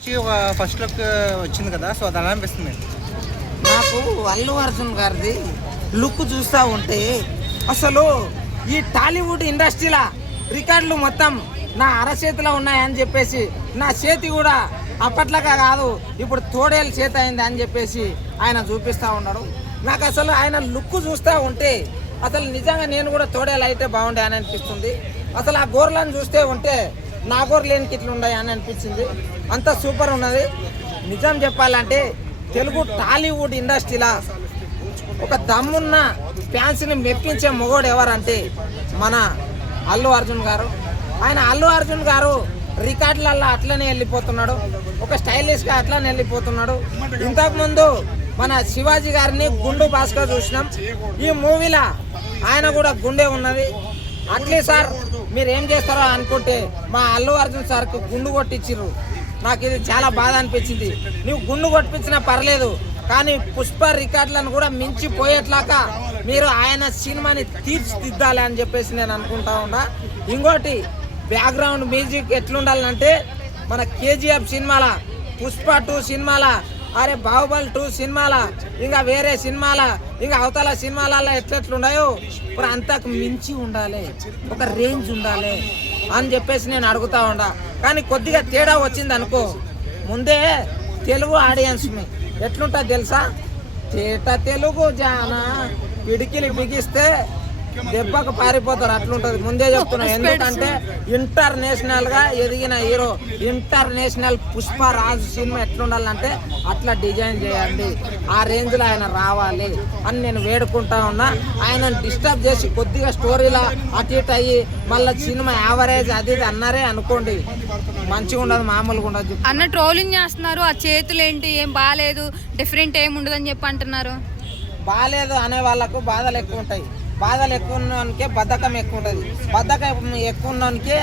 ఒక first look వచ్చింది కదా, సో అది ఎలా అనిపిస్తుంది? నాకు అల్లు అర్జున్ గారిది లుక్ చూస్తూ ఉంటే అసలు ఈ టాలీవుడ్ ఇండస్ట్రీలో రికార్డులు మొత్తం నా అరచేతిలో ఉన్నాయని చెప్పేసి, నా చేతి కూడా అప్పట్లాగా కాదు ఇప్పుడు తోడేలు చేతి అయింది అని చెప్పేసి ఆయన చూపిస్తూ ఉన్నాడు. నాకు అసలు ఆయన లుక్ చూస్తూ ఉంటే అసలు నిజంగా నేను కూడా తోడేలు అయితే బాగుండే అని అనిపిస్తుంది. అసలు ఆ గోర్లను చూస్తే ఉంటే నా గోర్లేనికి ఇట్లా ఉన్నాయి అని అనిపించింది. అంత సూపర్ ఉన్నది. నిజం చెప్పాలంటే తెలుగు టాలీవుడ్ ఇండస్ట్రీలో ఒక దమ్మున్న ఫ్యాన్స్ని మెప్పించే మొగోడు ఎవరంటే మన అల్లు అర్జున్ గారు. ఆయన అల్లు అర్జున్ గారు రికార్డులల్లో అట్లనే వెళ్ళిపోతున్నాడు, ఒక స్టైలిష్గా అట్లనే వెళ్ళిపోతున్నాడు. ఇంతకుముందు మన శివాజీ గారిని గుండు భాస్కర్ చూసినాం. ఈ మూవీలో ఆయన కూడా గుండె ఉన్నది. అట్లీ సార్ మీరు ఏం చేస్తారో అనుకుంటే మా అల్లు అర్జున్ సార్కి గుండు కొట్టించిర్రు. నాకు ఇది చాలా బాధ అనిపించింది. నువ్వు గుండు కొట్టించినా పర్లేదు, కానీ పుష్ప రికార్డులను కూడా మించిపోయేట్లాగా మీరు ఆయన సినిమాని తీర్చిదిద్దాలి అని చెప్పేసి నేను అనుకుంటా ఉన్నా. ఇంకోటి బ్యాక్గ్రౌండ్ మ్యూజిక్ ఎట్లుండాలంటే మన కేజీఎఫ్ సినిమాల, పుష్ప 2 సినిమాల, అరే బాహుబలి 2 సినిమాల, ఇంకా వేరే సినిమాల, ఇంకా అవతల సినిమాలలో ఎట్లెట్లున్నాయో ఇప్పుడు అంతకు మించి ఉండాలి, ఒక రేంజ్ ఉండాలి అని చెప్పేసి నేను అడుగుతా ఉండా. కానీ కొద్దిగా తేడా వచ్చింది అనుకో, ముందే తెలుగు ఆడియన్స్ ఎట్లుంటుంది తెలుసా, తేట తెలుగు జానా పిడికిలి బిగిస్తే దెబ్బకు పారిపోతారు అట్లుంటుంది. ముందే చెప్తున్నాను, ఎందుకంటే ఇంటర్నేషనల్ గా ఎదిగిన హీరో, ఇంటర్నేషనల్ పుష్పరాజు సినిమా ఎట్లుండాలంటే అట్లా డిజైన్ చేయండి, ఆ రేంజ్ లో ఆయన రావాలి అని నేను వేడుకుంటా ఉన్నా. ఆయన డిస్టర్బ్ చేసి కొద్దిగా స్టోరీలా అటు ఇటు అయ్యి మళ్ళీ సినిమా యావరేజ్ అది ఇది అన్నారే అనుకోండి, మంచిగా ఉండదు, మామూలుగా ఉండదు. అన్న ట్రోలింగ్ చేస్తున్నారు, ఆ చేతులు ఏంటి ఏం బాగాలేదు, డిఫరెంట్ ఏం ఉండదు అని చెప్పి అంటున్నారు. బాగాలేదు అనే వాళ్ళకు బాధలు ఎక్కువ ఉంటాయి, బాధలు ఎక్కువ ఉన్నోనికే బద్ధకం ఎక్కువ ఉంటుంది, బద్ధకం ఎక్కువ ఉన్నోనికే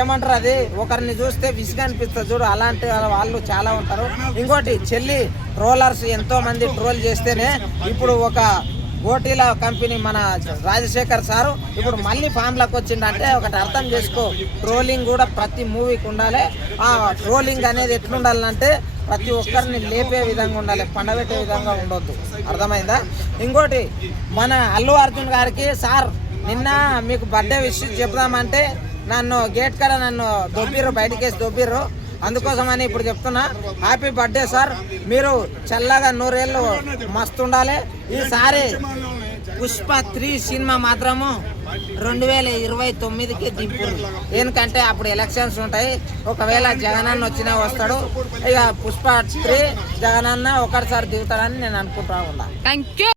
ఏమంటారు అది ఒకరిని చూస్తే విసుగు అనిపిస్తుంది చూడు, అలాంటి వాళ్ళు చాలా ఉంటారు. ఇంకోటి చెల్లి ట్రోలర్స్ ఎంతో మంది ట్రోల్ చేస్తేనే ఇప్పుడు ఒక ఓటీల కంపెనీ మన రాజశేఖర్ సారు ఇప్పుడు మళ్ళీ ఫామ్లోకి వచ్చిందంటే ఒకటి అర్థం చేసుకో, ట్రోలింగ్ కూడా ప్రతి మూవీకి ఉండాలి. ఆ ట్రోలింగ్ అనేది ఎట్లుండాలంటే ప్రతి ఒక్కరిని లేపే విధంగా ఉండాలి, పండబెట్టే విధంగా ఉండొద్దు. అర్థమైందా? ఇంకోటి మన అల్లు అర్జున్ గారికి సార్ నిన్న మీకు బర్త్డే విష్ చెప్దామంటే నన్ను గేట్ కాడ నన్ను దొబ్బిర్రు, బయటికేసి దొబ్బిర్రు. అందుకోసమని ఇప్పుడు చెప్తున్నా, హ్యాపీ బర్త్డే సార్, మీరు చల్లగా 100 ఏళ్ళు మస్తు ఉండాలి. ఈసారి పుష్ప 3 సినిమా మాత్రము 2029కి దింపుడు, ఎందుకంటే అప్పుడు ఎలక్షన్స్ ఉంటాయి. ఒకవేళ జగనన్న వచ్చినా వస్తాడు, ఇక పుష్ప 3 జగనన్న ఒకటిసారి దిగుతాడని నేను అనుకుంటా ఉన్నా. Thank you.